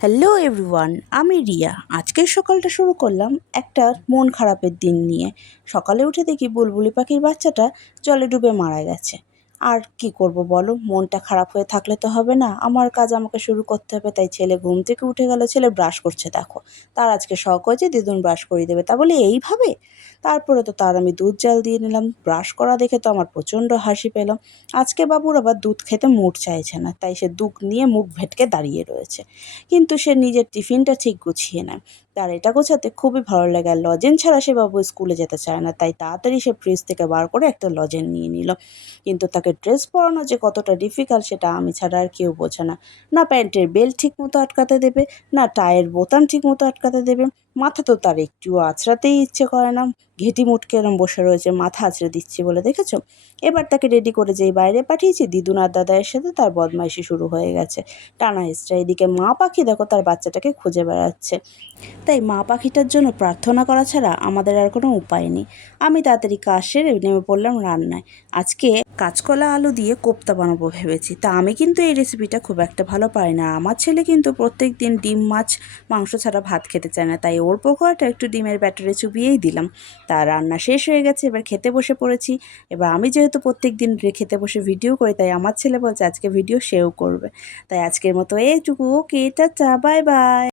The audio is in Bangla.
হ্যালো এভরিওয়ান, আমি রিয়া। আজকের সকালটা শুরু করলাম একটা মন খারাপের দিন নিয়ে। সকালে উঠে দেখি বুলবুলি পাখির বাচ্চাটা জলে ডুবে মারা গেছে। আর কি করব বলো, মনটা খারাপ হয়ে থাকলে তো হবে না, আমার কাজ আমাকে শুরু করতে হবে। তাই ছেলে ঘুম থেকে উঠে গেল, ছেলে ব্রাশ করছে দেখো। তার আজকে শখ হয়েছে দিদুন ব্রাশ করিয়ে দেবে, তা বলে এইভাবে। তারপরে তো তার আমি দুধ জাল দিয়ে নিলাম। ব্রাশ করা দেখে তো আমার প্রচণ্ড হাসি পেলাম। আজকে বাবুর আবার দুধ খেতে মুড চাইছে না, তাই সে দুধ নিয়ে মুখ ভেটকে দাঁড়িয়ে রয়েছে। কিন্তু সে নিজের টিফিনটা ঠিক গুছিয়ে নেয়। তার এটা গোছাতে খুবই ভালো লাগে। আর লজেন ছাড়া সে বাবু স্কুলে যেতে চায় না, তাই তাড়াতাড়ি সে ফ্রিজ থেকে বার করে একটা লজেন নিয়ে নিল। কিন্তু তাকে ড্রেস পরানো যে কতটা ডিফিকাল্ট সেটা আমি ছাড়া আর কেউ বোঝে না। না প্যান্টের বেল্ট ঠিক মতো আটকাতে দেবে, না টায়ের বোতাম ঠিক মতো আটকাতে দেবে। মাথা তো তার একটুও আঁচড়াতেই ইচ্ছে করে না। ঘেঁটি মুটকে এরম বসে রয়েছে, মাথা আঁচড়ে দিচ্ছি বলে, দেখেছো? এবার তাকে রেডি করে যেই বাইরে পাঠিয়েছি, দিদুন আর দাদায়ের সাথে তার বদমাইশি শুরু হয়ে গেছে। টানা হেঁচড়া। এদিকে মা পাখি দেখো তার বাচ্চাটাকে খুঁজে বেড়াচ্ছে। তাই মা পাখিটার জন্য প্রার্থনা করা ছাড়া আমাদের আর কোনো উপায় নেই। আমি তাড়াতাড়ি কাজ সেরে নেমে পড়লাম রান্নায়। আজকে কাঁচকলা আলু দিয়ে কোপ্তা বানাবো ভেবেছি। তা আমি কিন্তু এই রেসিপিটা খুব একটা ভালো পারি না। আমার ছেলে কিন্তু প্রত্যেক দিন ডিম মাছ মাংস ছাড়া ভাত খেতে চায় না, তাই ওর পকোড়াটা একটু ডিমের ব্যাটারে চুবিয়েই দিলাম। তা রান্না শেষ হয়ে গেছে, এবার খেতে বসে পড়েছি। এবার আমি যেহেতু প্রত্যেক দিন খেতে বসে ভিডিও করি, তাই আমার ছেলে বলছে আজকে ভিডিও সেও করবে। তাই আজকের মতো এইটুকু। ওকে, টাটা, বাই বাই।